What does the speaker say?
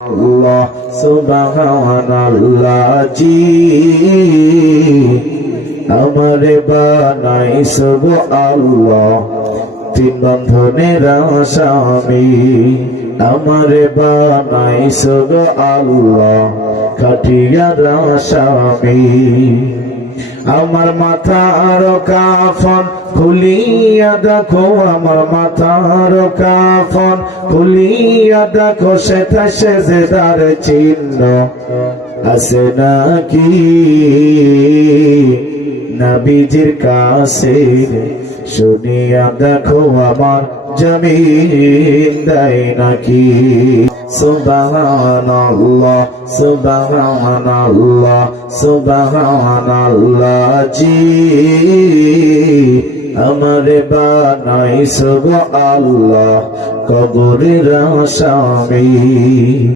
আল্লাহ সুবহানাল্লাহ জি আমারে বানাইছো গো আল্লাহ তিন বন্ধনের আসামি আমারে বানাইছো গো আল্লাহ কাঠিয়ার আসামি আমার মাথার কাফন খুলিয়া দেখো আমার মাথার কাফন খুলিয়া দেখো সেটা সেজদার চিহ্ন আছে নাকি নবীজির কাছে শুনিয়া দেখো আমার জমিন দেয় নাকি সুবহানাল্লাহ সুবহানাল্লাহ সুবহানাল্লাহ জি আমারে বানাইছো গো আল্লাহ কবরের আসামি।